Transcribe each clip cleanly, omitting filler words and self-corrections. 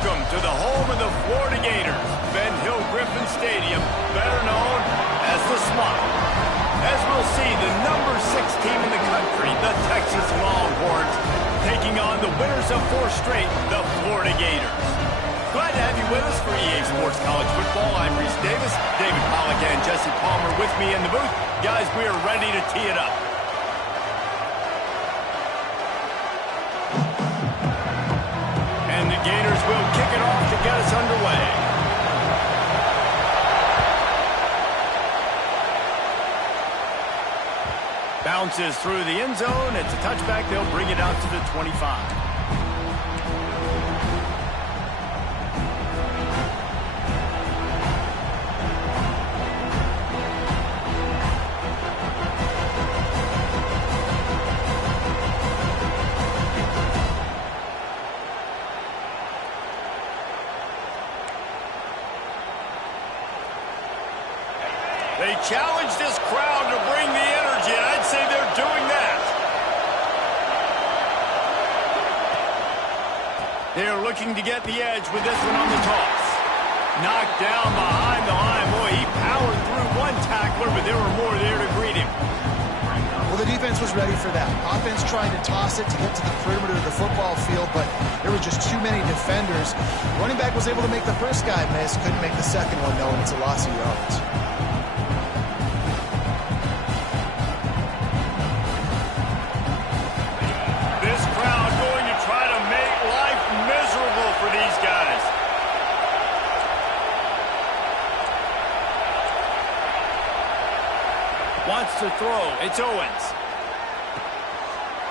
Welcome to the home of the Florida Gators, Ben Hill Griffin Stadium, better known as the Swamp. As we'll see, the number 6 team in the country, the Texas Longhorns, taking on the winners of 4 straight, the Florida Gators. Glad to have you with us for EA Sports College Football. I'm Reese Davis, David Pollack and Jesse Palmer with me in the booth. Guys, we are ready to tee it up. And the Gators will kick it off to get us underway. Bounces through the end zone. It's a touchback. They'll bring it out to the 25. They challenge this crowd to bring the energy, and I'd say they're doing that. They're looking to get the edge with this one on the toss. Knocked down behind the line. Boy, he powered through one tackler, but there were more there to greet him. Well, the defense was ready for that. Offense trying to toss it to get to the perimeter of the football field, but there were just too many defenders. Running back was able to make the first guy miss, couldn't make the second one, though, and it's a loss of yards. Wants to throw. It's Owens.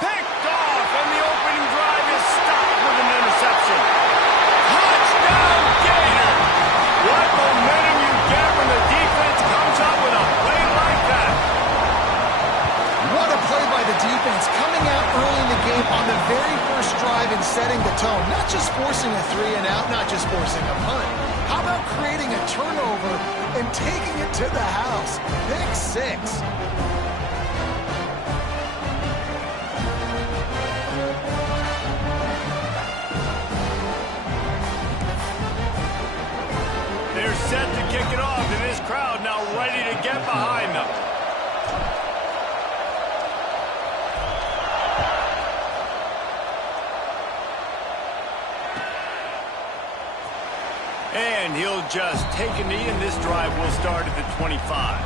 Picked off, and the opening drive is stopped with an interception. Touchdown, Gator! What momentum you get when the defense comes up with a play like that. What a play by the defense, coming out early in the game on the very first drive and setting the tone. Not just forcing a 3-and-out, not just forcing a punt. How about creating a turnover and taking it to the house? Pick 6. They're set to kick it off, and this crowd now ready to get behind them. And he'll just take a knee, and this drive will start at the 25.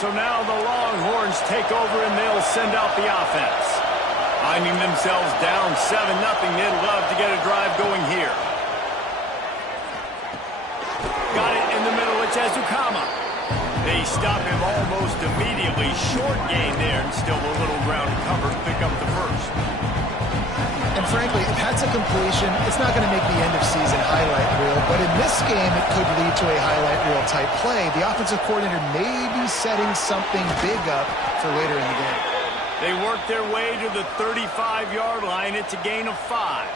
So now the Longhorns take over, and they'll send out the offense. Finding themselves down 7-0, they'd love to get a drive going here. Got it in the middle, it's Ezukama. They stop him almost immediately. Short gain there, and still a little ground to cover to pick up the first. And frankly, if that's a completion, it's not going to make the end-of-season highlight reel. But in this game, it could lead to a highlight reel type play. The offensive coordinator may be setting something big up for later in the game. They work their way to the 35-yard line. It's a gain of 5.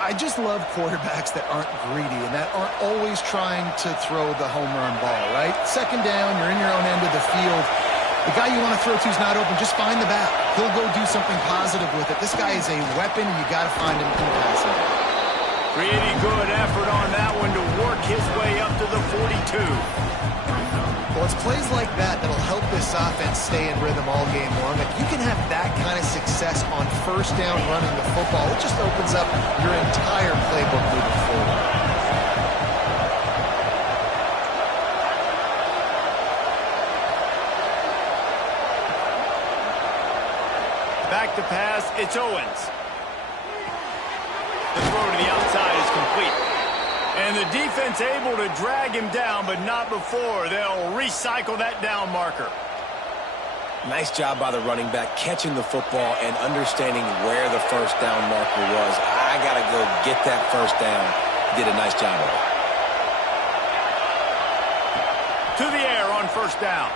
I just love quarterbacks that aren't greedy and that aren't always trying to throw the home run ball, right? Second down, you're in your own end of the field. The guy you want to throw to is not open. Just find the back. He'll go do something positive with it. This guy is a weapon, and you got to find him in the passing game. Pretty good effort on that one to work his way up to the 42. Well, it's plays like that that'll help this offense stay in rhythm all game long. If you can have that kind of success on first down running the football, it just opens up your entire playbook moving forward. Back to pass, it's Owens. The throw to the outside is complete. And the defense able to drag him down, but not before. They'll recycle that down marker. Nice job by the running back catching the football and understanding where the first down marker was. I got to go get that first down. Did a nice job of it. To the air on first down.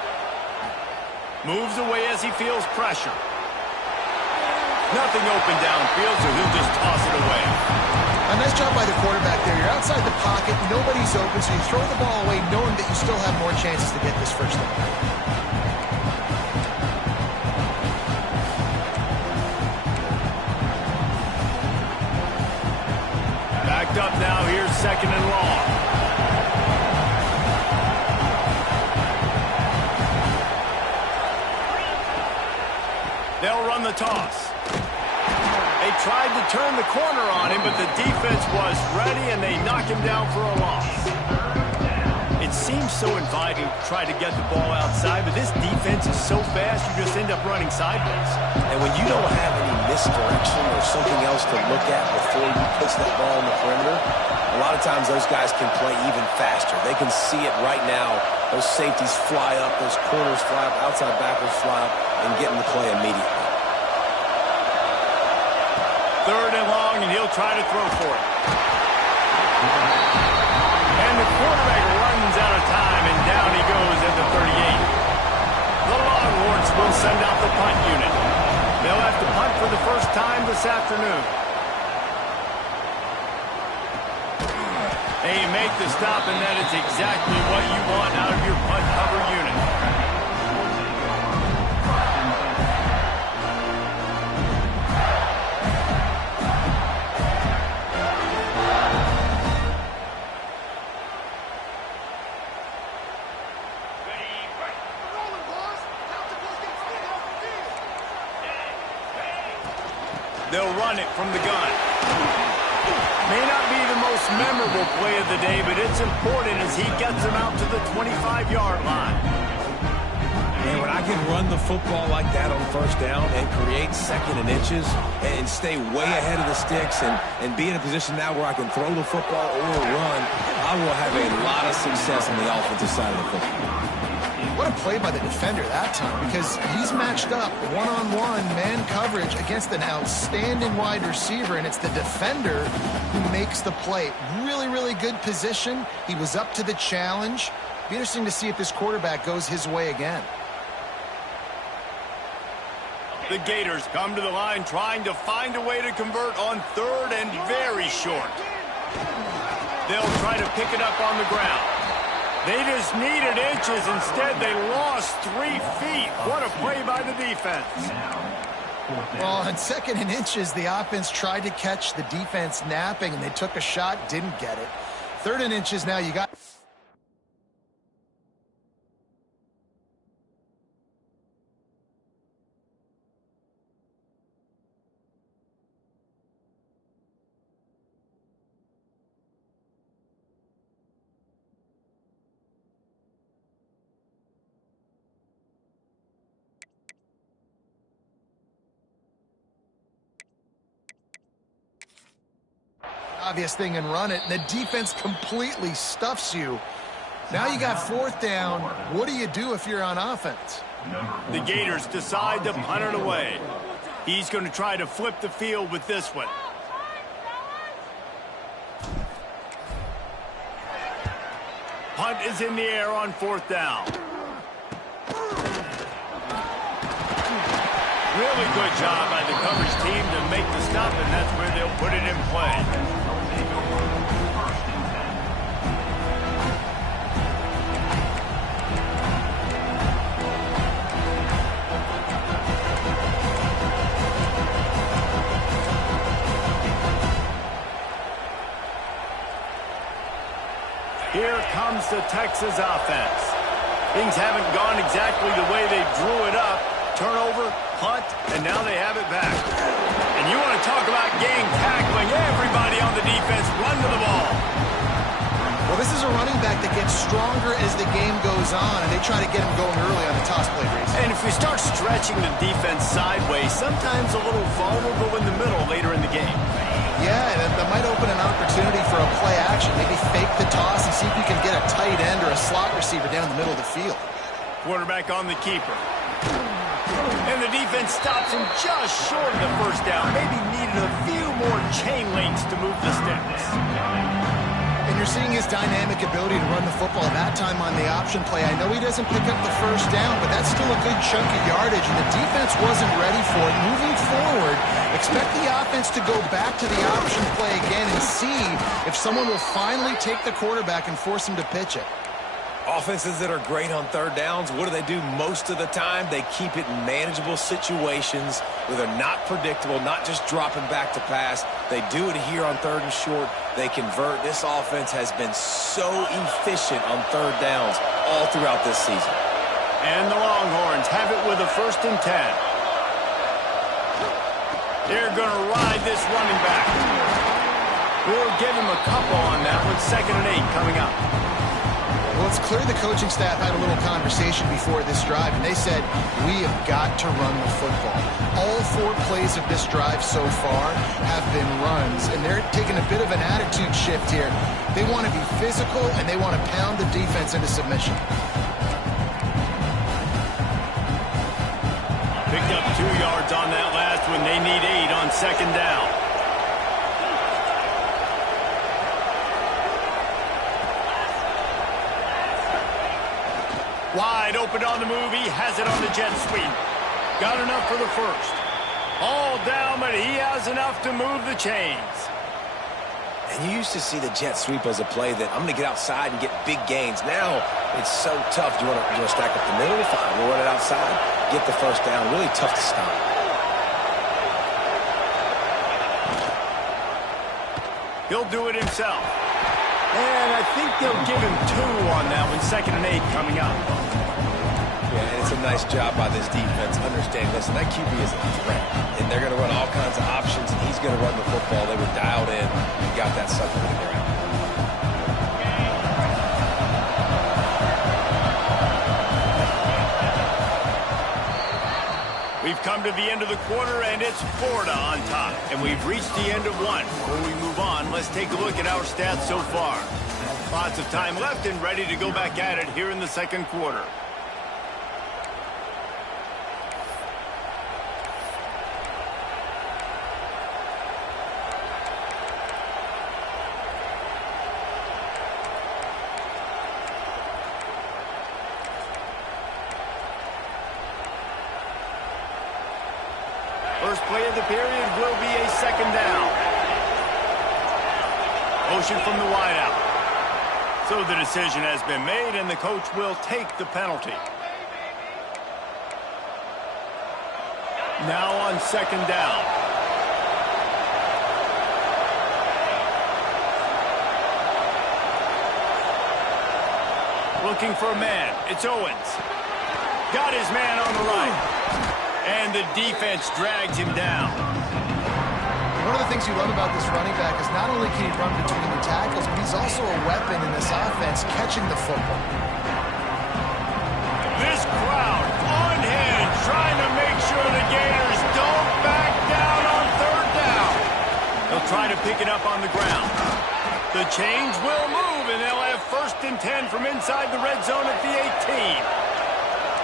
Moves away as he feels pressure. Nothing open downfield, so he'll just toss it away. A nice job by the quarterback there. You're outside the pocket, nobody's open, so you throw the ball away knowing that you still have more chances to get this first down. Backed up now, here's 2nd and long. They'll run the toss. They tried to turn the corner on him, but the defense was ready, and they knock him down for a loss. It seems so inviting to try to get the ball outside, but this defense is so fast, you just end up running sideways. And when you don't have any misdirection or something else to look at before you pitch that ball in the perimeter, a lot of times those guys can play even faster. They can see it right now. Those safeties fly up, those corners fly up, outside backers fly up, and get in the play immediately. 3rd and long, and he'll try to throw for it. And the quarterback runs out of time, and down he goes at the 38. The Longhorns will send out the punt unit. They'll have to punt for the first time this afternoon. They make the stop, and that is exactly what you want out of your punt cover unit. They'll run it from the gun. May not be the most memorable play of the day, but it's important as he gets them out to the 25-yard line. Man, when I can run the football like that on first down and create 2nd and inches and stay way ahead of the sticks and be in a position now where I can throw the football or run, I will have a lot of success on the offensive side of the football. What a play by the defender that time, because he's matched up one-on-one man coverage against an outstanding wide receiver, and it's the defender who makes the play. Really, really good position. He was up to the challenge. Be interesting to see if this quarterback goes his way again. The Gators come to the line trying to find a way to convert on 3rd and very short. They'll try to pick it up on the ground. They just needed inches. Instead, they lost 3 feet. What a play by the defense. Well, on 2nd and inches, the offense tried to catch the defense napping, and they took a shot, didn't get it. 3rd and inches now, you got... obvious thing and run it, and the defense completely stuffs you. Now you got 4th down. What do you do if you're on offense? The Gators decide to punt it away. He's going to try to flip the field with this one. Punt is in the air on 4th down. Really good job by the coverage team to make the stop, and that's where they'll put it in play. Here comes the Texas offense. Things haven't gone exactly the way they drew it up. Turnover, punt, and now they have it back. And you want to talk about gang tackling. Everybody on the defense run to the ball. Well, this is a running back that gets stronger as the game goes on, and they try to get him going early on the toss play, Reese. And if we start stretching the defense sideways, sometimes a little vulnerable in the middle later in the game. Yeah, and that might open an opportunity for a play action. Maybe fake the toss and see if you can get a tight end or a slot receiver down the middle of the field. Quarterback on the keeper. And the defense stops him just short of the first down. Maybe needed a few more chain links to move the sticks. And you're seeing his dynamic ability to run the football that time on the option play. I know he doesn't pick up the first down, but that's still a good chunk of yardage, and the defense wasn't ready for it. Moving forward, expect the offense to go back to the option play again and see if someone will finally take the quarterback and force him to pitch it. Offenses that are great on third downs, what do? Most of the time, they keep it in manageable situations where they're not predictable, not just dropping back to pass. They do it here on third and short. They convert. This offense has been so efficient on third downs all throughout this season. And the Longhorns have it with a 1st and 10. They're going to ride this running back. We'll give him a couple on that one. 2nd and 8 coming up. Well, it's clear the coaching staff had a little conversation before this drive, and they said, we have got to run the football. All 4 plays of this drive so far have been runs, and they're taking a bit of an attitude shift here. They want to be physical, and they want to pound the defense into submission. Picked up 2 yards on that last one. They need 8 on 2nd down. Wide open on the move. He has it on the jet sweep. Got enough for the 1st. All down, but he has enough to move the chains. And you used to see the jet sweep as a play that I'm going to get outside and get big gains. Now it's so tough. Do you want to stack up the middle? Fine. We'll run it outside. Get the 1st down. Really tough to stop. He'll do it himself. And I think they'll give him 2 on that one. 2nd and 8 coming up. Yeah, and it's a nice job by this defense. Understand, listen, that QB is a threat. And they're going to run all kinds of options, and he's going to run the football. They were dialed in and got that sucker to the ground. We've come to the end of the quarter, and it's Florida on top. And we've reached the end of one. Before we move on, let's take a look at our stats so far. Lots of time left and ready to go back at it here in the 2nd quarter. First play of the period will be a 2nd down. Motion from the wideout. So the decision has been made, and the coach will take the penalty. Now on 2nd down. Looking for a man. It's Owens. Got his man on the right. And the defense drags him down. One of the things you love about this running back is not only can he run between the tackles, but he's also a weapon in this offense catching the football. This crowd on hand trying to make sure the Gators don't back down on 3rd down. They'll try to pick it up on the ground. The chains will move, and they'll have 1st and 10 from inside the red zone at the 18.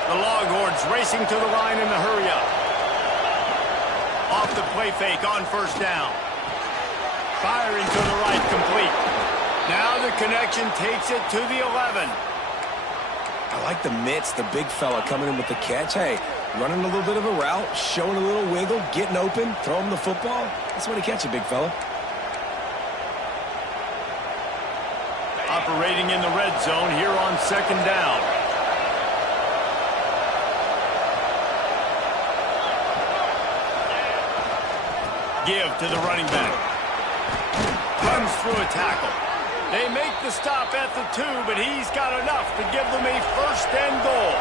The Longhorns racing to the line in the hurry-up. Off the play fake on 1st down. Firing to the right, complete. Now the connection takes it to the 11. I like the mitts, the big fella coming in with the catch. Hey, running a little bit of a route, showing a little wiggle, getting open, throwing the football. That's when he catch it, big fella. Operating in the red zone here on 2nd down. Give to the running back. Runs through a tackle. They make the stop at the 2, but he's got enough to give them a 1st and goal.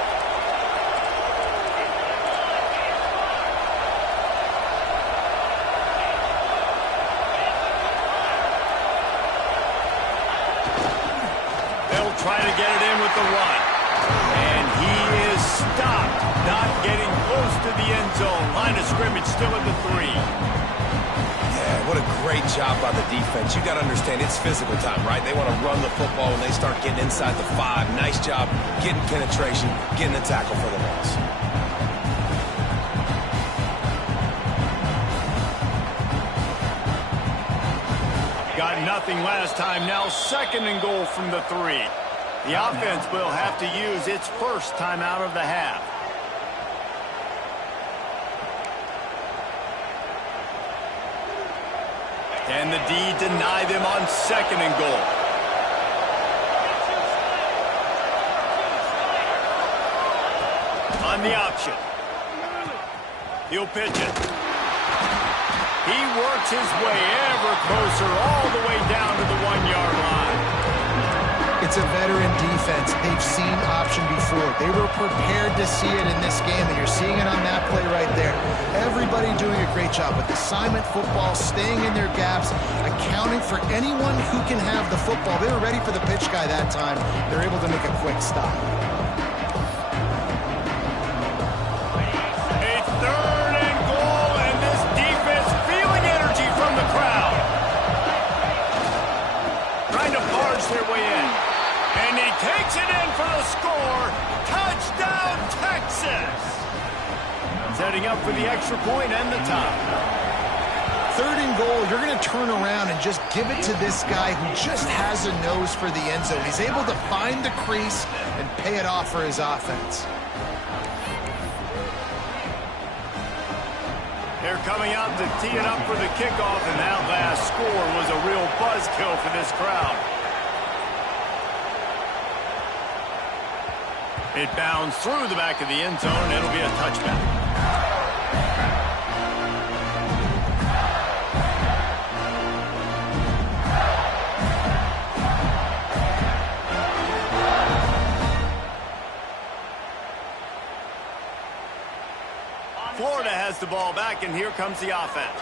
They'll try to get it in with the run. And he is stopped, not getting close to the end zone. Line of scrimmage still at the 3. What a great job by the defense. You got to understand, it's physical time, right? They want to run the football when they start getting inside the 5. Nice job getting penetration, getting the tackle for the loss. got nothing last time. Now 2nd and goal from the 3. The offense will have to use its first timeout of the half. Can the D deny them on 2nd and goal? On the option. He'll pitch it. He works his way ever closer all the way down to the 1-yard line. It's a veteran defense. They've seen option before. They were prepared to see it in this game, and you're seeing it on that play right there. Everybody doing a great job with assignment football, staying in their gaps, accounting for anyone who can have the football. They were ready for the pitch guy that time. They're able to make a quick stop. A 3rd and goal, and this defense feeling energy from the crowd. Trying to barge their way in. And he takes it in for the score. Touchdown, Texas! Setting up for the extra point and the tie. 3rd and goal, you're going to turn around and just give it to this guy who just has a nose for the end zone. He's able to find the crease and pay it off for his offense. They're coming out to tee it up for the kickoff, and that last score was a real buzzkill for this crowd. It bounds through the back of the end zone. It'll be a touchback. Florida has the ball back, and here comes the offense.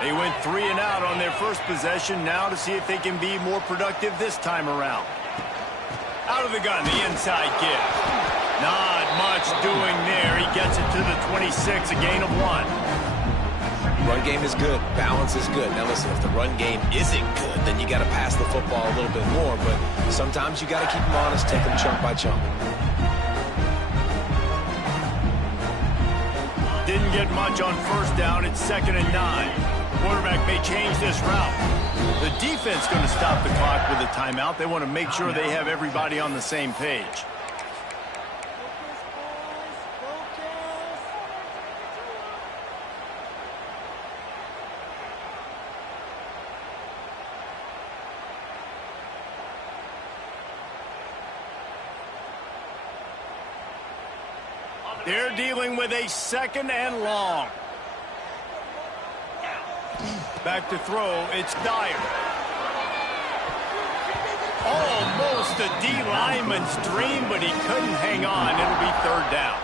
They went 3 and out on their first possession, now to see if they can be more productive this time around. Out of the gun, the inside give. Not much doing there. He gets it to the 26, a gain of 1. Run game is good. Balance is good. Now listen, if the run game isn't good, then you got to pass the football a little bit more. But sometimes you got to keep them honest, take them chunk by chunk. Didn't get much on 1st down. It's 2nd and 9. Quarterback may change this route. The defense going to stop the clock with a timeout. They want to make sure they have everybody on the same page. They're dealing with a 2nd and long. Back to throw, it's Dyer. Almost a D lineman's dream, but he couldn't hang on. It'll be 3rd down.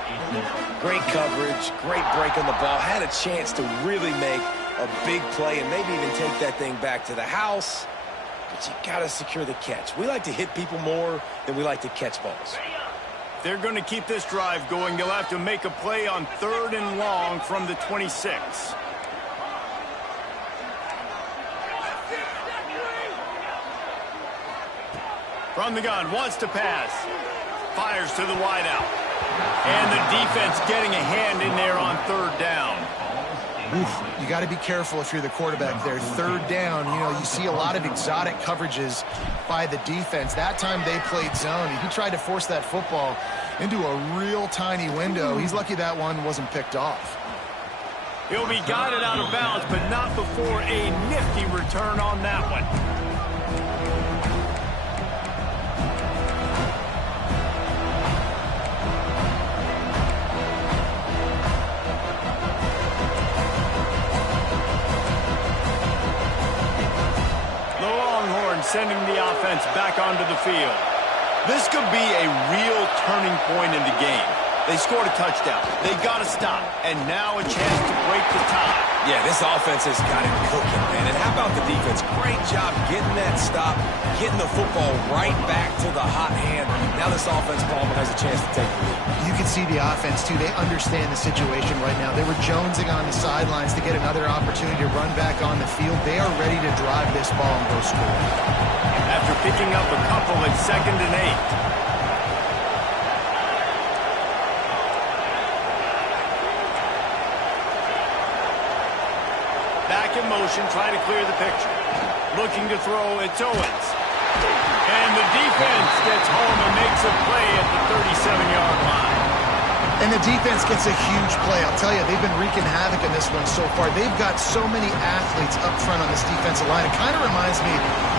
Great coverage, great break on the ball. Had a chance to really make a big play and maybe even take that thing back to the house. But you got to secure the catch. We like to hit people more than we like to catch balls. They're going to keep this drive going. They'll have to make a play on 3rd and long from the 26. From the gun, wants to pass. Fires to the wideout. And the defense getting a hand in there on 3rd down. Oof, you got to be careful if you're the quarterback there. 3rd down, you see a lot of exotic coverages by the defense. That time they played zone. He tried to force that football into a real tiny window. He's lucky that one wasn't picked off. He'll be guided out of bounds, but not before a nifty return on that one. Sending the offense back onto the field. This could be a real turning point in the game. They scored a touchdown. They got to stop. And now a chance to break the tie. Yeah, this offense has got it cooking, man. And how about the defense? Great job getting that stop, getting the football right back to the hot hand. Now this offense, Palmer, has a chance to take the lead. You can see the offense, too. They understand the situation right now. They were jonesing on the sidelines to get another opportunity to run back on the field. They are ready to drive this ball and go score. After picking up a couple at 2nd and 8. Back in motion, trying to clear the picture. Looking to throw, it's Owens. And the defense gets home and makes a play at the 37-yard line. And the defense gets a huge play. I'll tell you, they've been wreaking havoc in this one so far. They've got so many athletes up front on this defensive line. It kind of reminds me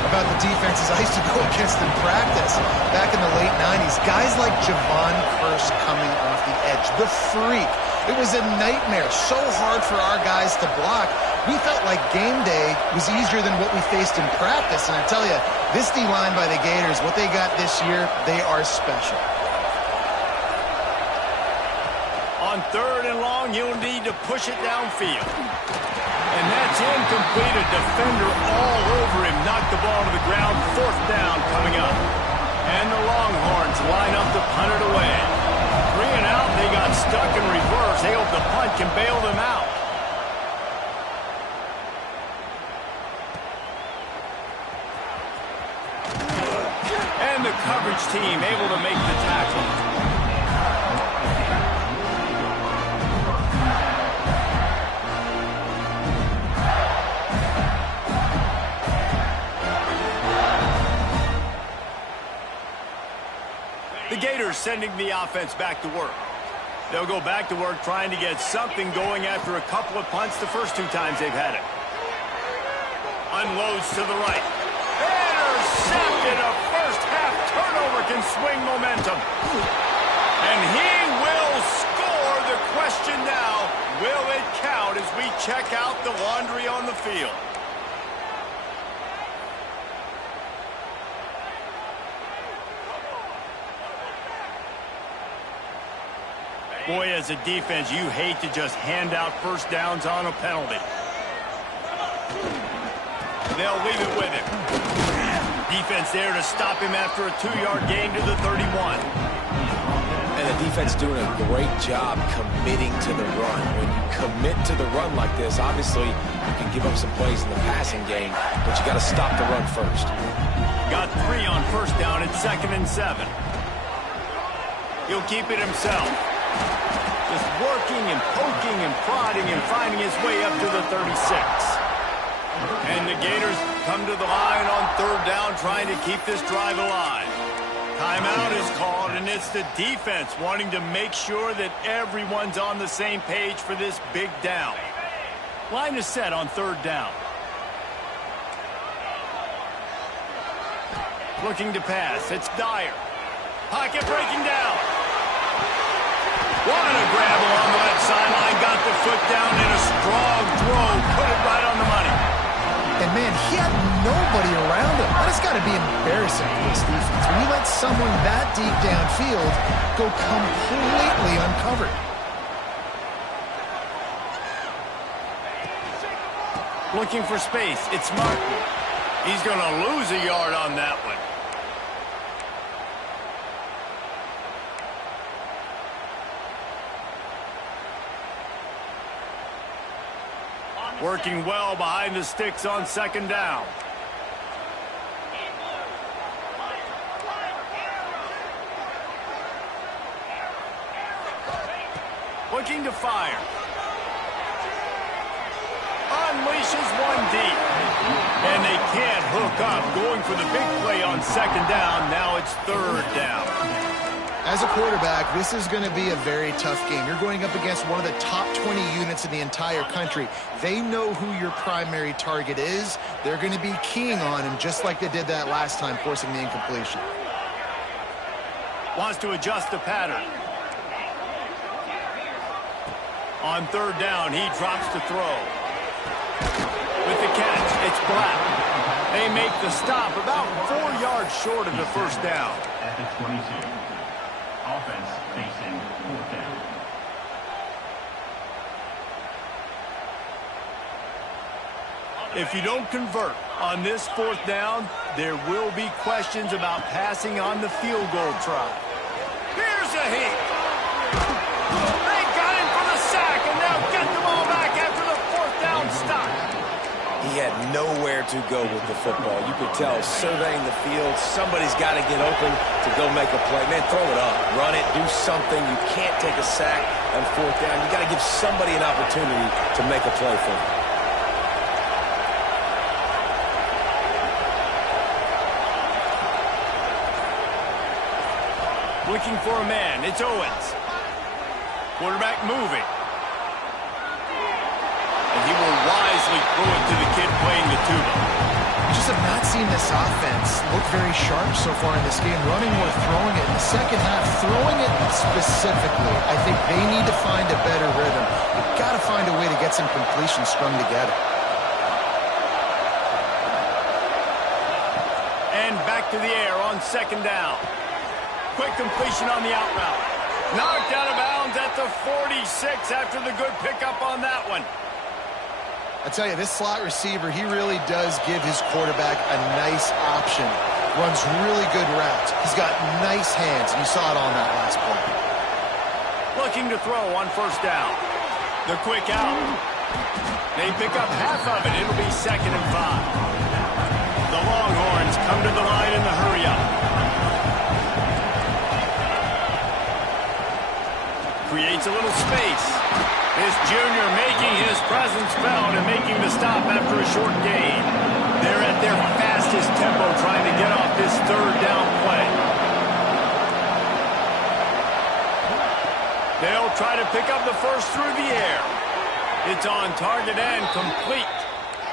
about the defenses I used to go against in practice back in the late 90s. Guys like Javon Curse coming off the edge. The freak. It was a nightmare. So hard for our guys to block. We felt like game day was easier than what we faced in practice. And I tell you, this D-line by the Gators, what they got this year, they are special. On 3rd and long, you'll need to push it downfield. And that's incomplete. A defender all over him. Knocked the ball to the ground. 4th down coming up. And the Longhorns line up to punt it away. 3 and out. They got stuck in reverse. They hope the punt can bail them out. And the coverage team able to make the tackle. The Gators sending the offense back to work. They'll go back to work trying to get something going after a couple of punts the first 2 times they've had it. Unloads to the right. Intercepted. A first-half turnover can swing momentum. And he will score. The question now, will it count as we check out the laundry on the field? Boy, as a defense, you hate to just hand out first downs on a penalty. They'll leave it with him. Defense there to stop him after a 2-yard gain to the 31. And the defense doing a great job committing to the run. When you commit to the run like this, obviously you can give up some plays in the passing game, but you got to stop the run first. Got 3 on first down. It's 2nd and 7. He'll keep it himself. Just working and poking and prodding and finding his way up to the 36. And the Gators come to the line on 3rd down trying to keep this drive alive. Timeout is called, and it's the defense wanting to make sure that everyone's on the same page for this big down. Line is set on 3rd down. Looking to pass. It's Dyer. Pocket breaking down. What a grab along the left sideline. Got the foot down in a strong throw. Put it right on the money. And, man, he had nobody around him. That has got to be embarrassing for this defense. When you let someone that deep downfield go completely uncovered. Looking for space. It's Martin. He's going to lose a yard on that one. Working well behind the sticks on 2nd down. Looking to fire. Unleashes one deep. And they can't hook up. Going for the big play on 2nd down. Now it's 3rd down. As a quarterback, this is going to be a very tough game. You're going up against one of the top 20 units in the entire country. They know who your primary target is. They're going to be keying on him just like they did that last time, forcing the incompletion. Wants to adjust the pattern. On 3rd down, he drops to throw. With the catch, it's Black. They make the stop about 4 yards short of the first down. At the 22. Offense facing 4th down. If you don't convert on this 4th down, there will be questions about passing on the field goal try. Here's a hit. They got him for the sack, and now get the ball back after the 4th down stop. He had nowhere to go with the football. You could tell, surveying the field, somebody's got to get open to go make a play. Man, throw it up, run it, do something. You can't take a sack on 4th down. You got to give somebody an opportunity to make a play for him. Looking for a man. It's Owens. Quarterback moving. And he will wisely throw it to the kid playing the tuba. We just have not seen this offense look very sharp so far in this game, running or throwing it. In the second half, throwing it specifically, I think they need to find a better rhythm. They've got to find a way to get some completions strung together. And back to the air on second down. Quick completion on the out route. Knocked out of bounds at the 46 after the good pickup on that one. I tell you, this slot receiver, he really does give his quarterback a nice option. Runs really good routes. He's got nice hands, and you saw it on that last play. Looking to throw on first down. The quick out. They pick up half of it. It'll be 2nd and 5. The Longhorns come to the line in the hurry-up. Creates a little space. This junior making his presence felt and making the stop after a short gain. They're at their fastest tempo trying to get off this third down play. They'll try to pick up the first through the air. It's on target and complete.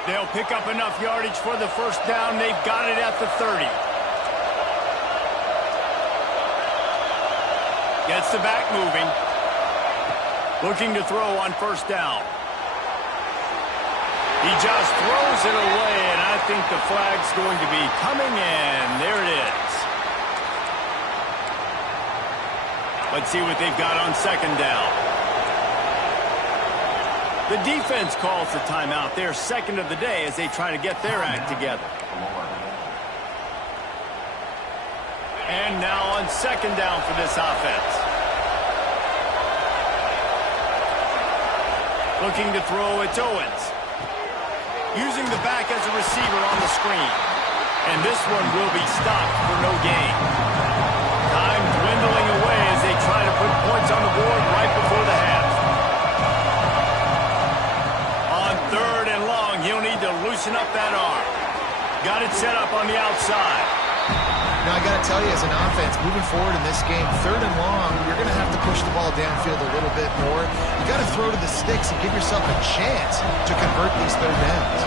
They'll pick up enough yardage for the first down. They've got it at the 30. Gets the back moving. Looking to throw on first down. He just throws it away, and I think the flag's going to be coming in. There it is. Let's see what they've got on second down. The defense calls the timeout. They're second of the day as they try to get their act together. And now on second down for this offense. Looking to throw, it's Owens. Using the back as a receiver on the screen. And this one will be stopped for no gain. Time dwindling away as they try to put points on the board right before the half. On 3rd and long, he'll need to loosen up that arm. Got it set up on the outside. Now, I got to tell you, as an offense, moving forward in this game, 3rd and long, you're going to have to push the ball downfield a little bit more. You got to throw to the sticks and give yourself a chance to convert these third downs.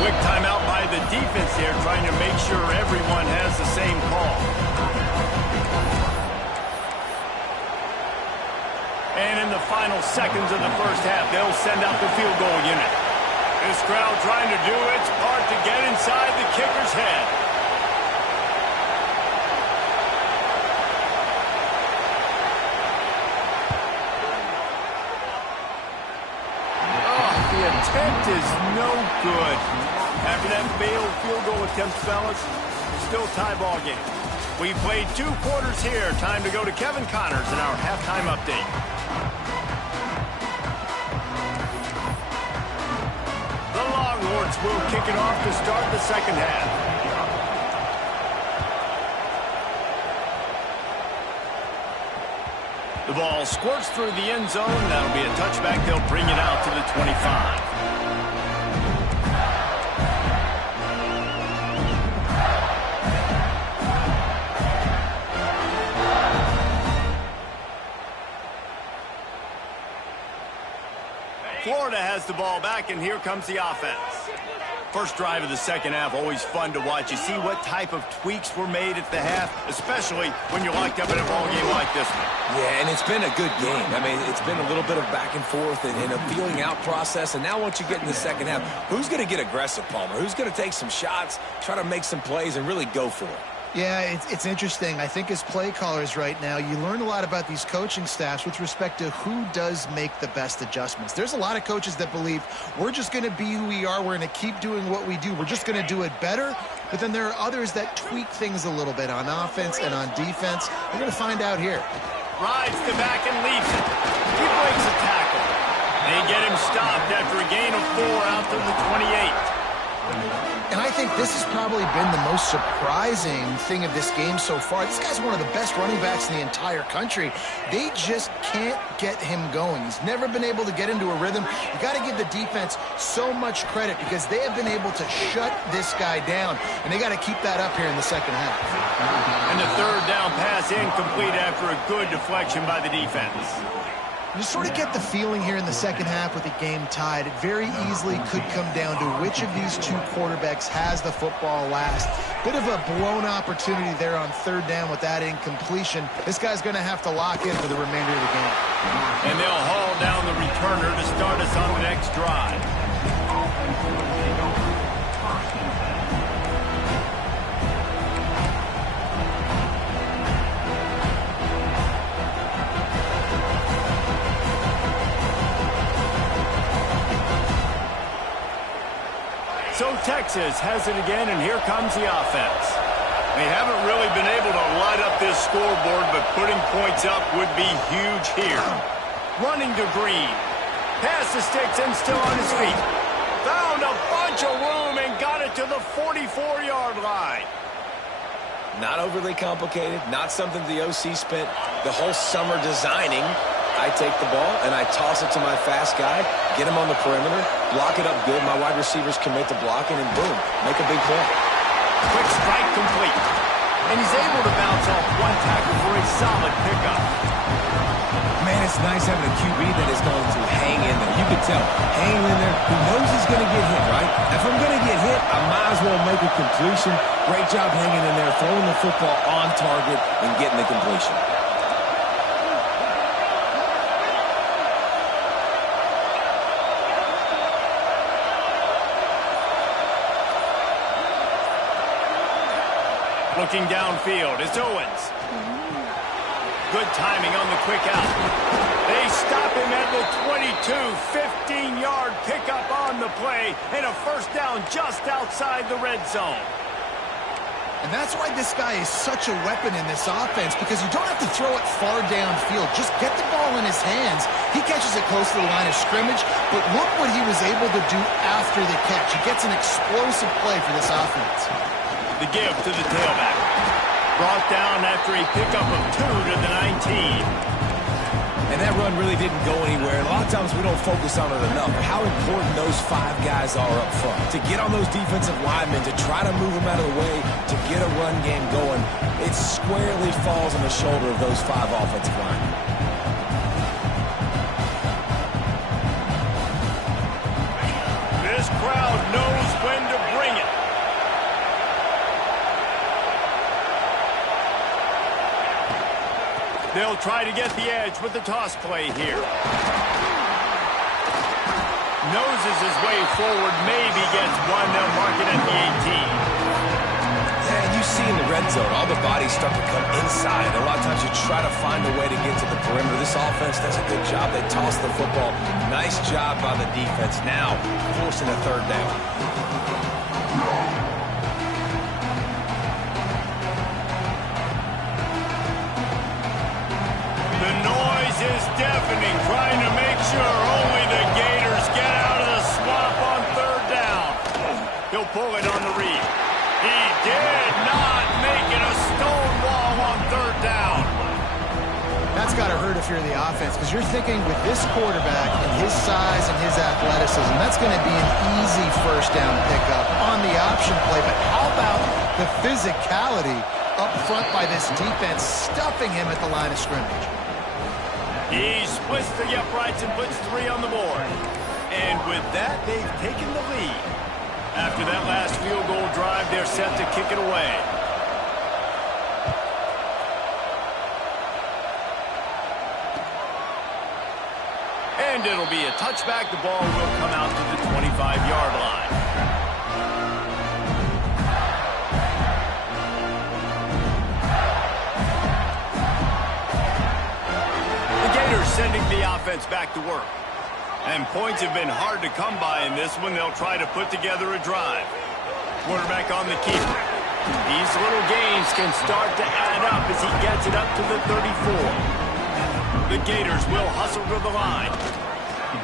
Quick timeout by the defense here, trying to make sure everyone has the same call. And in the final seconds of the first half, they'll send out the field goal unit. This crowd trying to do its part to get inside the kicker's head. Attempt is no good. After that failed field goal attempt, fellas, still tie ball game. We played 2 quarters here. Time to go to Kevin Connors in our halftime update. The Longhorns will kick it off to start the second half. The ball squirts through the end zone. That'll be a touchback. They'll bring it out to the 25. Florida has the ball back, and here comes the offense. First drive of the second half, always fun to watch. You see what type of tweaks were made at the half, especially when you're locked up in a ball game like this one. Yeah, and it's been a good game. I mean, it's been a little bit of back and forth and a feeling out process. And now once you get in the second half, who's going to get aggressive, Palmer? Who's going to take some shots, try to make some plays, and really go for it? Yeah, it's interesting. I think as play callers right now, you learn a lot about these coaching staffs with respect to who does make the best adjustments. There's a lot of coaches that believe we're just going to be who we are. We're going to keep doing what we do. We're just going to do it better. But then there are others that tweak things a little bit on offense and on defense. We're going to find out here. Rides the back and leaves it. He breaks a tackle. They get him stopped after a gain of 4 out to the 28. And I think this has probably been the most surprising thing of this game so far. This guy's one of the best running backs in the entire country. They just can't get him going. He's never been able to get into a rhythm. You got to give the defense so much credit because they have been able to shut this guy down, and they got to keep that up here in the second half. And the third down pass incomplete after a good deflection by the defense. You sort of get the feeling here in the second half with the game tied. It very easily could come down to which of these two quarterbacks has the football last. Bit of a blown opportunity there on third down with that incompletion. This guy's going to have to lock in for the remainder of the game. And they'll haul down the returner to start us on the next drive. So Texas has it again, and here comes the offense. They haven't really been able to light up this scoreboard, but putting points up would be huge here. Running to Green. Pass the sticks and still on his feet. Found a bunch of room and got it to the 44-yard line. Not overly complicated, not something the OC spent the whole summer designing. I take the ball and I toss it to my fast guy, get him on the perimeter, block it up good. My wide receivers commit to blocking, and boom, make a big play. Quick strike complete. And he's able to bounce off one tackle for a solid pickup. Man, it's nice having a QB that is going to hang in there. You can tell, hang in there. He knows he's going to get hit, right? If I'm going to get hit, I might as well make a completion. Great job hanging in there, throwing the football on target and getting the completion. Looking downfield, it's Owens. Good timing on the quick out. They stop him at the 22, 15-yard pickup on the play, and a first down just outside the red zone. And that's why this guy is such a weapon in this offense, because you don't have to throw it far downfield. Just get the ball in his hands. He catches it close to the line of scrimmage, but look what he was able to do after the catch. He gets an explosive play for this offense. The give to the tailback. Brought down after a pickup of 2 to the 19. And that run really didn't go anywhere. And a lot of times we don't focus on it enough. How important those five guys are up front. To get on those defensive linemen, to try to move them out of the way, to get a run game going, it squarely falls on the shoulder of those five offensive linemen. This crowd knows when to bring it. They'll try to get the edge with the toss play here. Noses his way forward, maybe gets one. They'll mark it at the 18. Yeah, you see in the red zone, all the bodies start to come inside. A lot of times you try to find a way to get to the perimeter. This offense does a good job. They toss the football. Nice job by the defense. Now, forcing a third down. Is deafening, trying to make sure only the Gators get out of the swamp on third down. He'll pull it on the read. He did not make it a stone wall on third down. That's got to hurt if you're the offense, because you're thinking with this quarterback and his size and his athleticism, that's going to be an easy first down pickup on the option play. But how about the physicality up front by this defense, stuffing him at the line of scrimmage? He splits the uprights and puts 3 on the board. And with that, they've taken the lead. After that last field goal drive, they're set to kick it away. And it'll be a touchback. The ball will come out to the 25-yard line. Sending the offense back to work. And points have been hard to come by in this one. They'll try to put together a drive. Quarterback on the keeper. These little gains can start to add up as he gets it up to the 34. The Gators will hustle to the line.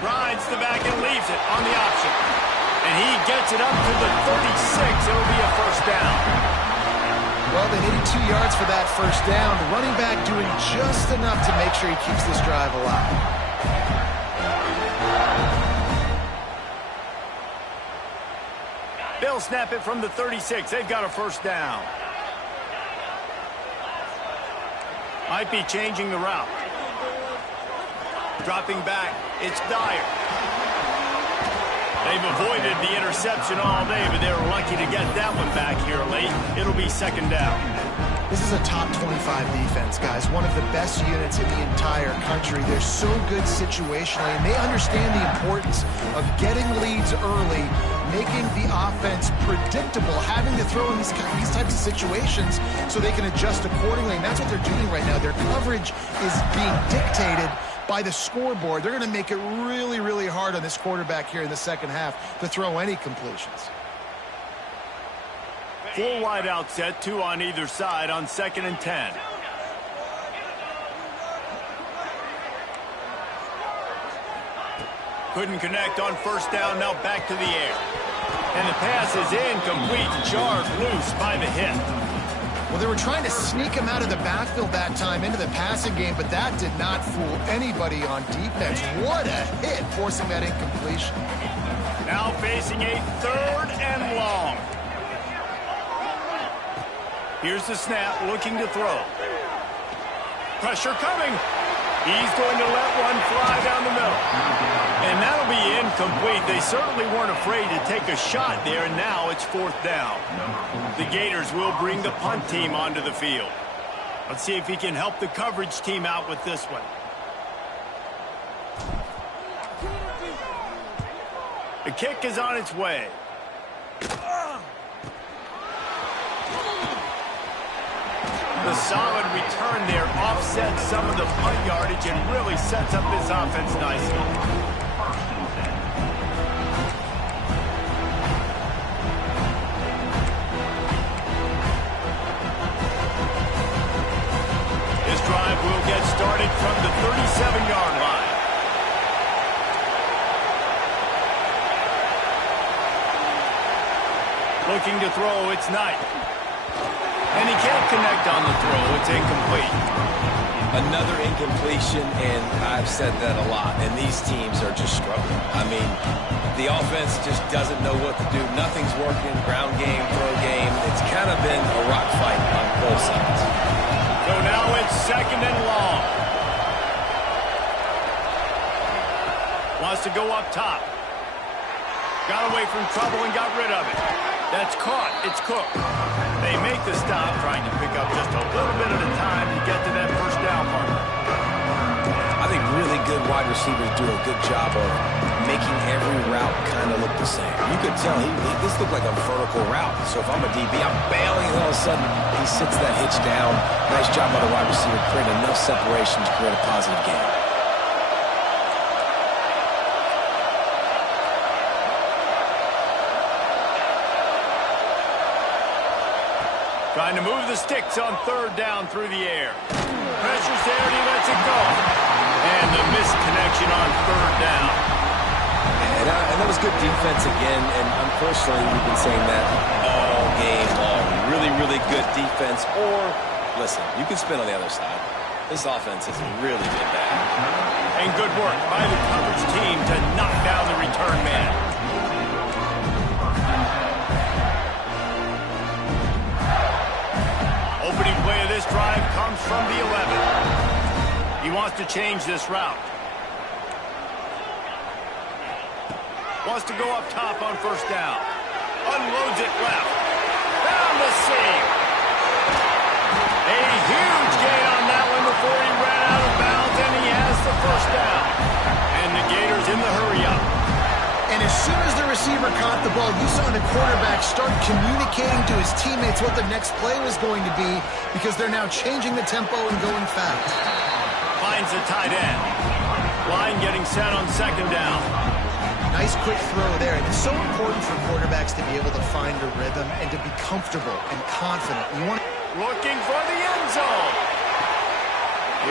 Rides the back and leaves it on the option. And he gets it up to the 36. It'll be a first down. Well, they needed 2 yards for that first down. The running back doing just enough to make sure he keeps this drive alive. They'll snap it from the 36. They've got a first down. Might be changing the route. Dropping back, it's Dyer. They've avoided the interception all day, but they were lucky to get that one back here late. It'll be second down. This is a top 25 defense, guys. One of the best units in the entire country. They're so good situationally, and they understand the importance of getting leads early, making the offense predictable, having to throw in these types of situations so they can adjust accordingly. And that's what they're doing right now. Their coverage is being dictated by the scoreboard. They're going to make it really, really hard on this quarterback here in the second half to throw any completions. 4 wide out set, 2 on either side on 2nd and 10. Couldn't connect on first down, now back to the air. And the pass is incomplete, jarred loose by the hit. Well, they were trying to sneak him out of the backfield that time into the passing game, but that did not fool anybody on defense. What a hit, forcing that incompletion. Now facing a 3rd and long. Here's the snap, looking to throw. Pressure coming. He's going to let one fly down the middle. And that'll be incomplete. They certainly weren't afraid to take a shot there, and now it's 4th down. The Gators will bring the punt team onto the field. Let's see if he can help the coverage team out with this one. The kick is on its way. The solid return there offsets some of the punt yardage and really sets up this offense nicely. This drive will get started from the 37-yard line. Looking to throw, it's Knight. And he can't connect on the throw. It's incomplete. Another incompletion, and I've said that a lot, and these teams are just struggling. I mean, the offense just doesn't know what to do. Nothing's working. Ground game, throw game. It's kind of been a rock fight on both sides. So now it's 2nd and long. Wants to go up top. Got away from trouble and got rid of it. That's caught. It's Cook. They make the stop, trying to pick up just a little bit at a time to get to that first down mark. I think really good wide receivers do a good job of making every route kind of look the same. You could tell this looked like a vertical route. So if I'm a DB, I'm bailing, and all of a sudden he sits that hitch down. Nice job by the wide receiver, creating enough separation to create a positive game. Trying to move the sticks on 3rd down through the air. Pressure's there and he lets it go. And the missed connection on 3rd down. And that was good defense again, and unfortunately we've been saying that all game long. Really, really good defense. Or, listen, you can spin on the other side. This offense has really been bad. And good work by the coverage team to knock down the return man. Opening play of this drive comes from the 11. He wants to change this route. Wants to go up top on first down. Unloads it left. Down the seam. A huge gain on that one before he ran out of bounds, and he has the first down. And the Gators in the hurry-up. And as soon as the receiver caught the ball, you saw the quarterback start communicating to his teammates what the next play was going to be, because they're now changing the tempo and going fast. Finds the tight end. Line getting set on 2nd down. Nice quick throw there. And it's so important for quarterbacks to be able to find a rhythm and to be comfortable and confident. You want Looking for the end zone.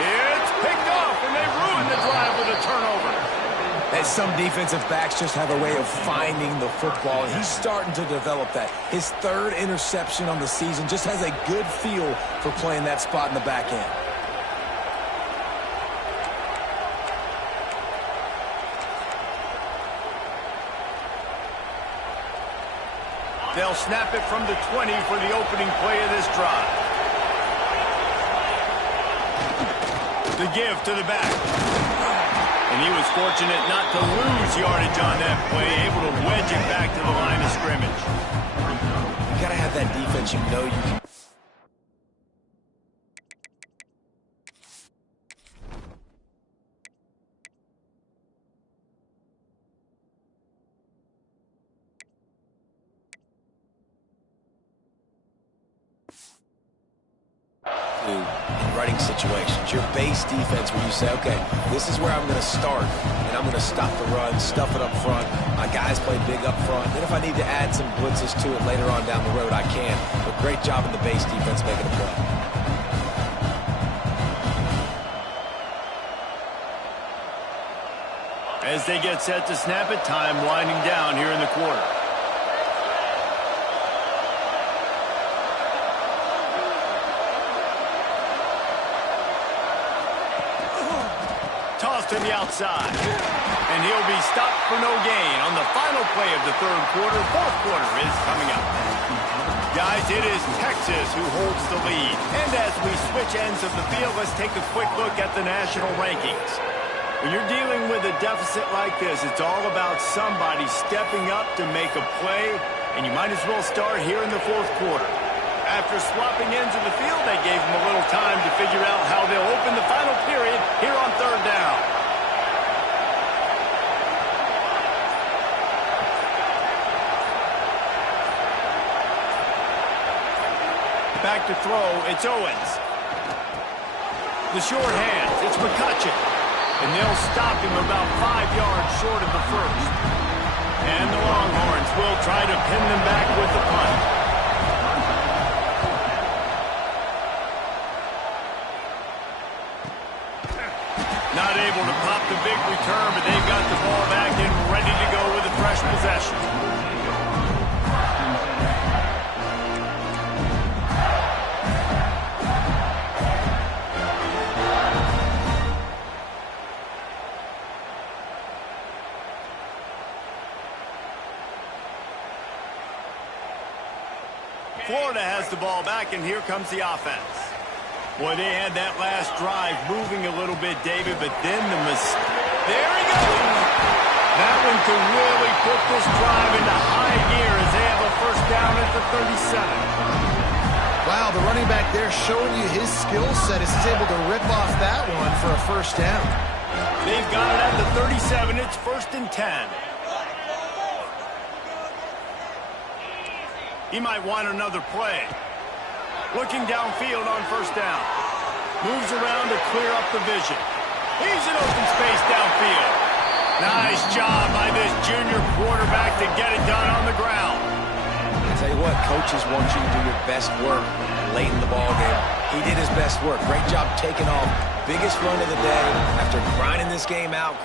It's picked off, and they ruin the drive with a turnover. And some defensive backs just have a way of finding the football, and he's starting to develop that. His third interception on the season, just has a good feel for playing that spot in the back end. They'll snap it from the 20 for the opening play of this drive. The give to the back. And he was fortunate not to lose yardage on that play, able to wedge it back to the line of scrimmage. You got to have that defense you know you can. In running situations, your base defense where you say, okay, this is where I'm going to start, and I'm going to stop the run, stuff it up front. My guys play big up front. Then if I need to add some blitzes to it later on down the road, I can. But great job in the base defense making a play. As they get set to snap it, time winding down here in the quarter. Tossed to the outside. And he'll be stopped for no gain on the final play of the third quarter. Fourth quarter is coming up. Guys, it is Texas who holds the lead. And as we switch ends of the field, let's take a quick look at the national rankings. When you're dealing with a deficit like this, it's all about somebody stepping up to make a play, and you might as well start here in the fourth quarter. After swapping ends of the field, they gave them a little time to figure out how they'll open the final period here on third down. Back to throw, it's Owens. The short hands, it's McCutcheon. And they'll stop him about 5 yards short of the first. And the Longhorns will try to pin them back with the punt. Not able to pop the big return, but they've got the ball back and ready to go with a fresh possession. Florida has the ball back, and here comes the offense. Boy, they had that last drive moving a little bit, David, but then the there he goes! That one could really put this drive into high gear as they have a first down at the 37. Wow, the running back there showing you his skill set as he's able to rip off that one for a first down. They've got it at the 37. It's 1st and 10. He might want another play. Looking downfield on first down. Moves around to clear up the vision. He's in open space downfield. Nice job by this junior quarterback to get it done on the ground. I tell you what, coaches want you to do your best work late in the ball game. He did his best work. Great job taking off. Biggest run of the day after grinding this game out,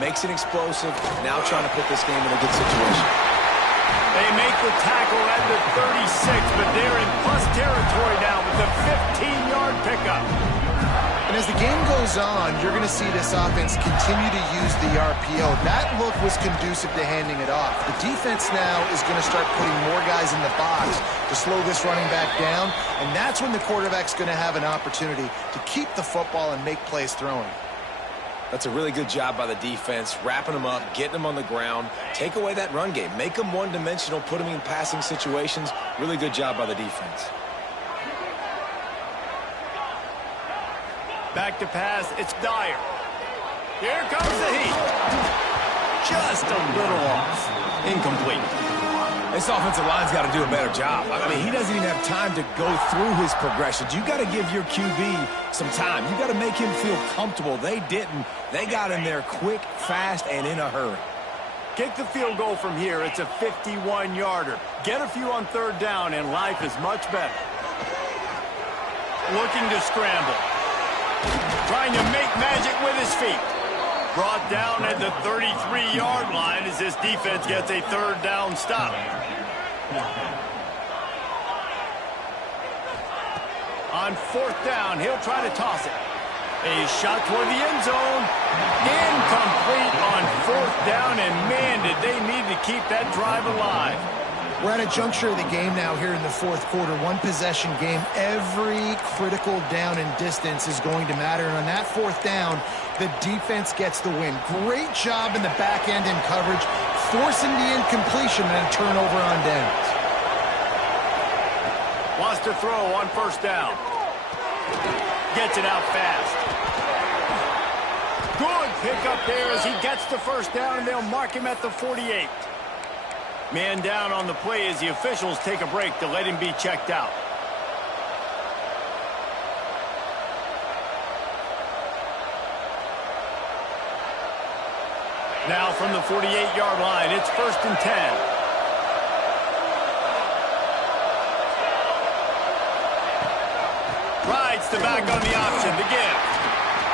makes it explosive. Now trying to put this game in a good situation. They make the tackle at the 36, but they're in plus territory now with the 15-yard pickup. And as the game goes on, you're going to see this offense continue to use the RPO. That look was conducive to handing it off. The defense now is going to start putting more guys in the box to slow this running back down, and that's when the quarterback's going to have an opportunity to keep the football and make plays throwing. That's a really good job by the defense, wrapping them up, getting them on the ground, take away that run game, make them one-dimensional, put them in passing situations. Really good job by the defense. Back to pass, it's Dyer. Here comes the heat. Just a little off. Incomplete. This offensive line's got to do a better job. I mean, he doesn't even have time to go through his progressions. You got to give your QB some time. You got to make him feel comfortable. They didn't. They got in there quick, fast, and in a hurry. Kick the field goal from here. It's a 51-yarder. Get a few on third down, and life is much better. Looking to scramble. Trying to make magic with his feet. Brought down at the 33-yard line as this defense gets a third down stop. On fourth down, he'll try to toss it. A shot toward the end zone. Incomplete on fourth down, and man, did they need to keep that drive alive. We're at a juncture of the game now here in the fourth quarter. One possession game. Every critical down and distance is going to matter. And on that fourth down, the defense gets the win. Great job in the back end in coverage, forcing the incompletion and a turnover on downs. Wants to throw on first down. Gets it out fast. Good pickup there as he gets the first down, and they'll mark him at the 48. Man down on the play as the officials take a break to let him be checked out. Now from the 48-yard line, it's 1st and 10. Rides the back on the option, the give.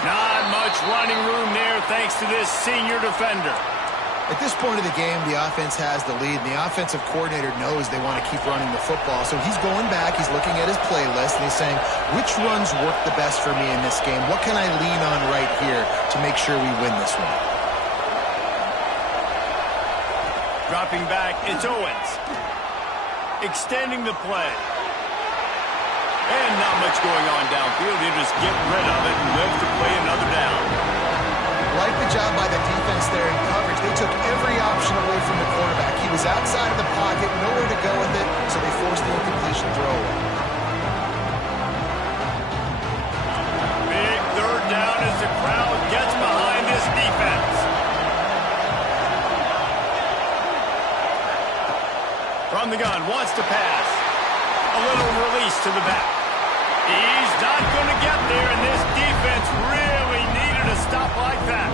Not much running room there thanks to this senior defender. At this point of the game, the offense has the lead, and the offensive coordinator knows they want to keep running the football. So he's going back, he's looking at his playlist, and he's saying, which runs work the best for me in this game? What can I lean on right here to make sure we win this one? Dropping back, it's Owens. Extending the play. And not much going on downfield. He'll just get rid of it and live to play another down. Like the job by the defense there in coverage. They took every option away from the quarterback. He was outside of the pocket, nowhere to go with it, so they forced the incompletion throw away. Big third down as the crowd gets behind this defense. From the gun, wants to pass. A little release to the back. He's not going to get there, and this defense really needed a stop like that.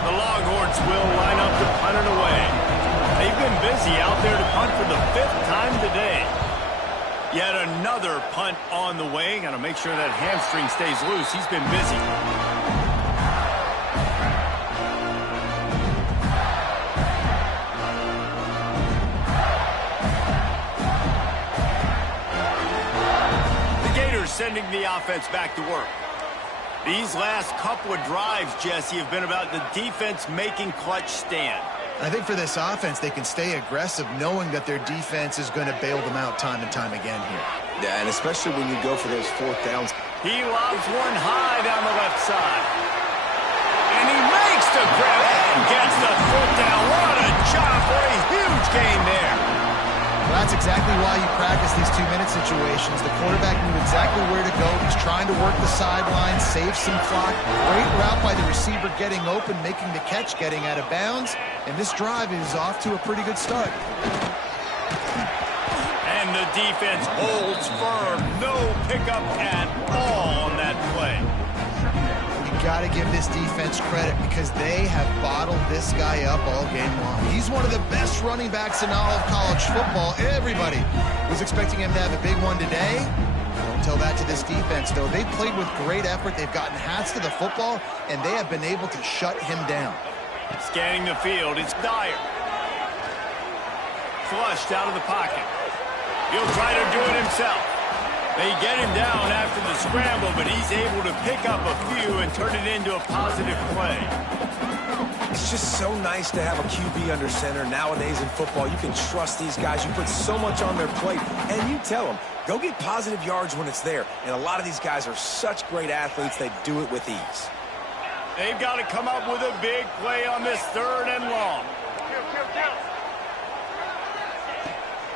The Longhorns will line up to punt it away. They've been busy out there to punt for the 5th time today. Yet another punt on the way. Got to make sure that hamstring stays loose. He's been busy. Sending the offense back to work. These last couple of drives, Jesse, have been about the defense making clutch stand. I think for this offense, they can stay aggressive knowing that their defense is going to bail them out time and time again here. Yeah, and especially when you go for those fourth downs. He lobs one high down the left side. And he makes the grab and gets the foot down. What a job for a huge gain there. Well, that's exactly why you practice these 2-minute situations. The quarterback knew exactly where to go. He's trying to work the sideline, save some clock. Great route by the receiver getting open, making the catch, getting out of bounds. And this drive is off to a pretty good start. And the defense holds firm. No pickup at all on that play. Got to give this defense credit because they have bottled this guy up all game long. He's one of the best running backs in all of college football. Everybody was expecting him to have a big one today. Don't tell that to this defense, though. They played with great effort. They've gotten hats to the football, and they have been able to shut him down. Scanning the field, it's Dyer. Flushed out of the pocket. He'll try to do it himself. They get him down after the scramble, but he's able to pick up a few and turn it into a positive play. It's just so nice to have a QB under center nowadays in football. You can trust these guys. You put so much on their plate, and you tell them, go get positive yards when it's there. And a lot of these guys are such great athletes, they do it with ease. They've got to come up with a big play on this 3rd and long.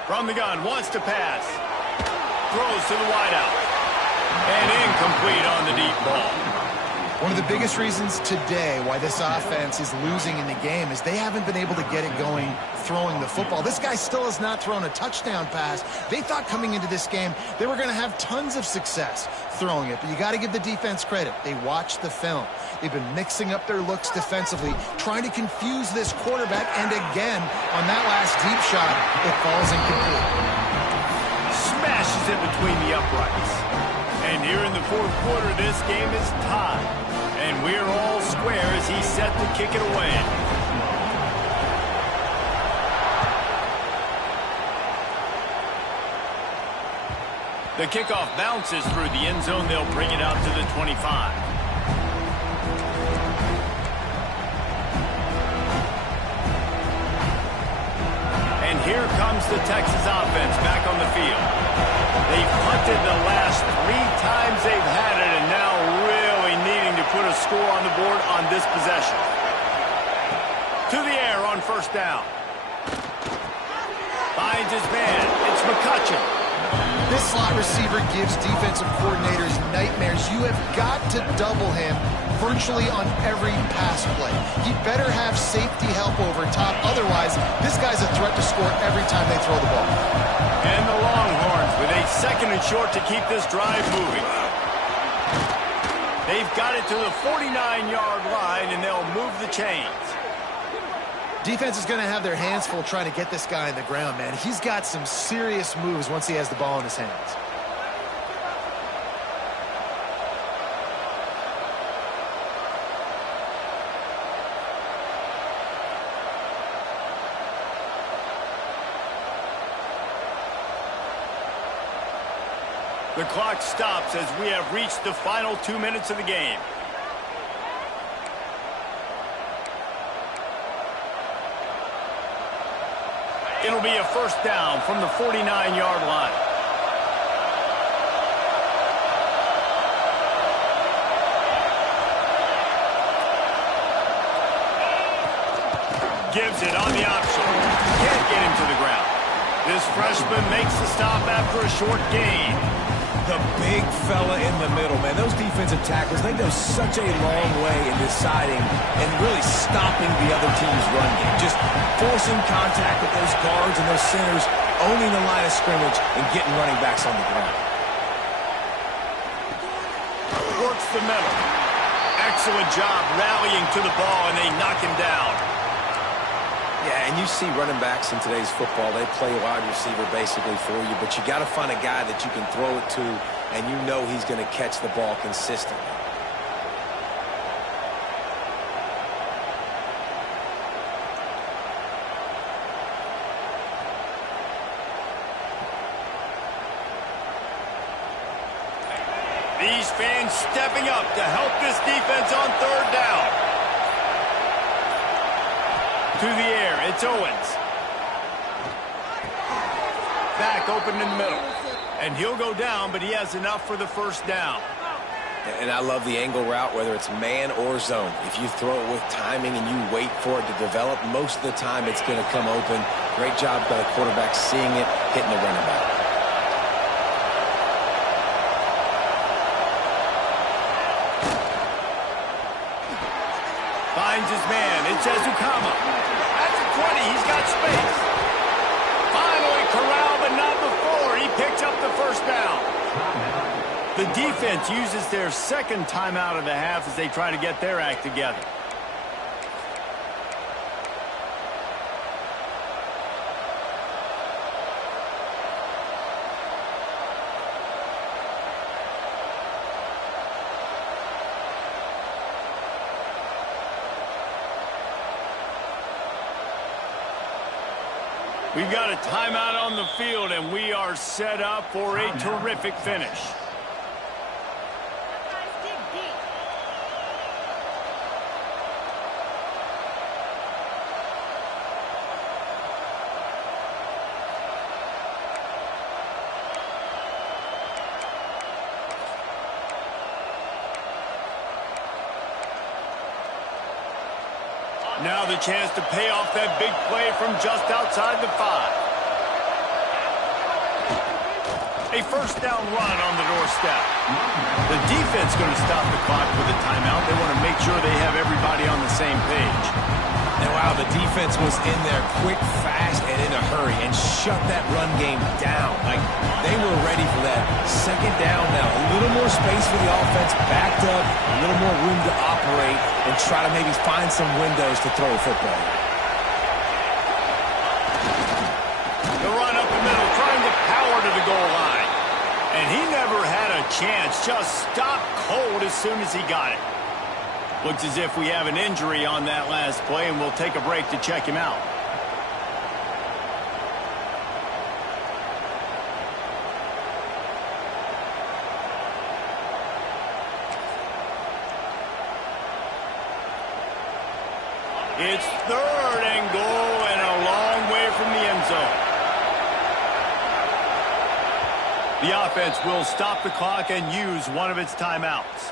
From the gun, wants to pass. Throws to the wideout. And incomplete on the deep ball. One of the biggest reasons today why this offense is losing in the game is they haven't been able to get it going throwing the football. This guy still has not thrown a touchdown pass. They thought coming into this game they were going to have tons of success throwing it, but you got to give the defense credit. They watched the film. They've been mixing up their looks defensively, trying to confuse this quarterback, and again, on that last deep shot, it falls incomplete. Smashes it between the uprights. And here in the 4th quarter, this game is tied. And we're all square as he's set to kick it away. The kickoff bounces through the end zone. They'll bring it out to the 25. And here comes the Texas offense back on the field. They've punted the last 3 times they've had it, and now really needing to put a score on the board on this possession. To the air on first down. Finds his man. It's McCutcheon. This slot receiver gives defensive coordinators nightmares. You have got to double him virtually on every pass play. He better have safety help over top. Otherwise, this guy's a threat to score every time they throw the ball. And the Longhorns with a 2nd and short to keep this drive moving. They've got it to the 49-yard line, and they'll move the chains. Defense is going to have their hands full trying to get this guy on the ground, man. He's got some serious moves once he has the ball in his hands. The clock stops as we have reached the final 2 minutes of the game. It'll be a first down from the 49-yard line. Gives it on the option. Can't get him to the ground. This freshman makes the stop after a short gain. The big fella in the middle, man. Those defensive tackles, they go such a long way in deciding and really stopping the other team's run game. Just forcing contact with those guards and those centers, owning the line of scrimmage, and getting running backs on the ground. Works the middle. Excellent job rallying to the ball, and they knock him down. Yeah, and you see running backs in today's football, they play wide receiver basically for you, but you got to find a guy that you can throw it to, and you know he's going to catch the ball consistently. These fans stepping up to help this defense on 3rd down. To the air, it's Owens. Back open in the middle. And he'll go down, but he has enough for the first down. And I love the angle route, whether it's man or zone. If you throw it with timing and you wait for it to develop, most of the time it's going to come open. Great job by the quarterback seeing it, hitting the running back. Finds his man. It's Ezukama. At the 20, he's got space. Finally corralled, but not before. He picks up the first down. The defense uses their 2nd timeout of the half as they try to get their act together. We've got a timeout on the field, and we are set up for a terrific finish. Now the chance to pay off that big play from just outside the 5. A first down run on the doorstep. The defense going to stop the clock with a timeout. They want to make sure they have everybody on the same page. And wow, the defense was in there quick, fast, and in a hurry and shut that run game down. Like, they were ready for that 2nd down now. A little more space for the offense, backed up, a little more room to operate and try to maybe find some windows to throw a football. The run up the middle, trying to power to the goal line. And he never had a chance, just stopped cold as soon as he got it. Looks as if we have an injury on that last play, and we'll take a break to check him out. It's 3rd and goal and a long way from the end zone. The offense will stop the clock and use one of its timeouts.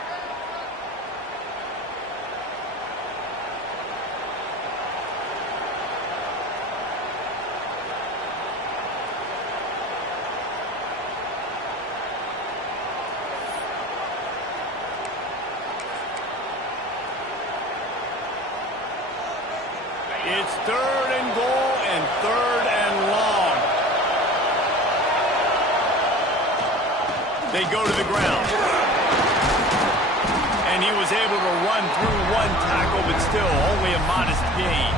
It's 3rd and goal and 3rd and long. They go to the ground. And he was able to run through one tackle, but still only a modest gain.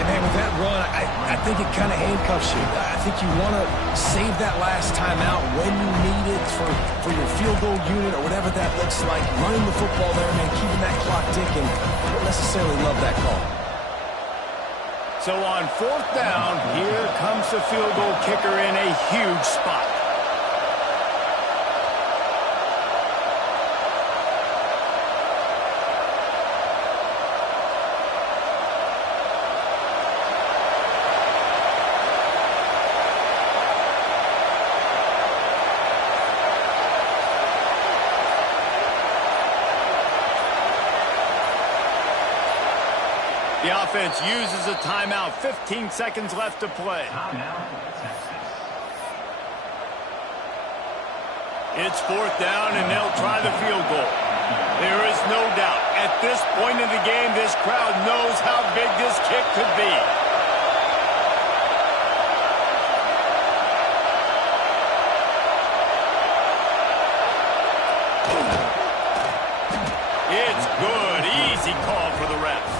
And man, with that run, I think it kind of handcuffs you. I think you want to save that last timeout when you need it for your field goal unit or whatever that looks like. Running the football there, man, keeping that clock ticking. I don't necessarily love that call. So on 4th down, here comes the field goal kicker in a huge spot. The offense uses a timeout. 15 seconds left to play. It's 4th down, and they'll try the field goal. There is no doubt. At this point in the game, this crowd knows how big this kick could be. It's good. Easy call for the refs.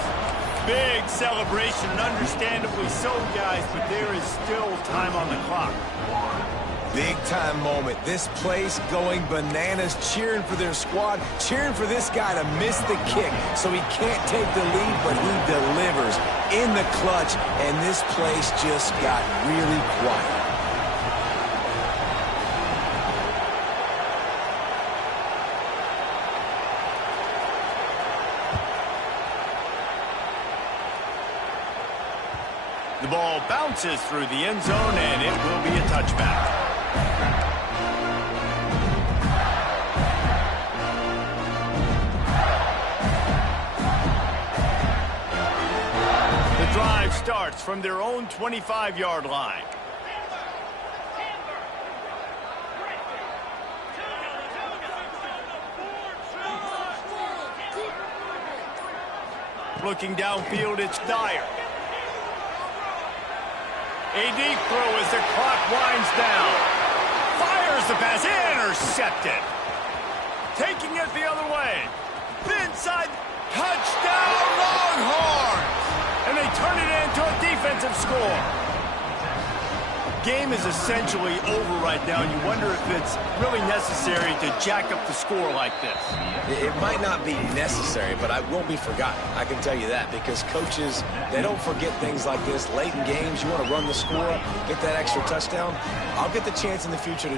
Big celebration, and understandably so, guys, but there is still time on the clock. Big time moment. This place going bananas, cheering for their squad, cheering for this guy to miss the kick so he can't take the lead, but he delivers in the clutch, and this place just got really quiet. The ball bounces through the end zone, and it will be a touchback. The drive starts from their own 25-yard line. Looking downfield, it's Dyer. A deep throw as the clock winds down. Fires the pass, intercepted. Taking it the other way. Inside, touchdown Longhorns! And they turn it into a defensive score. Game is essentially over right now, and you wonder if it's really necessary to jack up the score like this. It might not be necessary, but it won't be forgotten. I can tell you that, because coaches, they don't forget things like this. Late in games, you want to run the score, get that extra touchdown. I'll get the chance in the future to